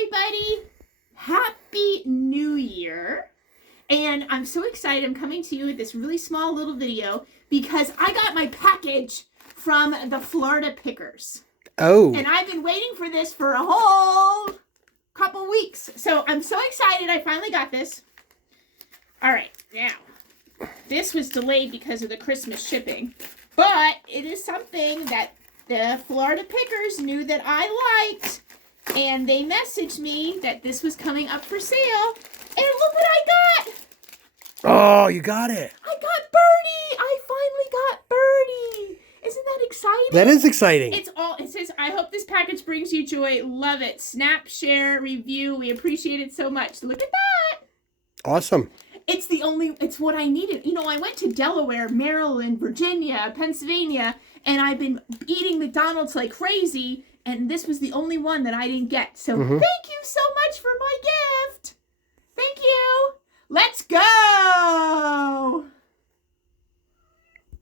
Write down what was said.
everybody. Happy New Year. And I'm so excited. I'm coming to you with this really small little video because I got my package from the Florida Pickers. Oh. And I've been waiting for this for a whole couple weeks. So I'm so excited I finally got this. All right, now, this was delayed because of the Christmas shipping. But it is something that the Florida Pickers knew that I liked. And they messaged me that this was coming up for sale. And look what I got. Oh, you got it. I got Birdie. I finally got Birdie. Isn't that exciting? That is exciting. It says, I hope this package brings you joy. Love it. Snap, share, review. We appreciate it so much. Look at that. Awesome. It's what I needed. You know, I went to Delaware, Maryland, Virginia, Pennsylvania, and I've been eating McDonald's like crazy, and this was the only one that I didn't get. So thank you so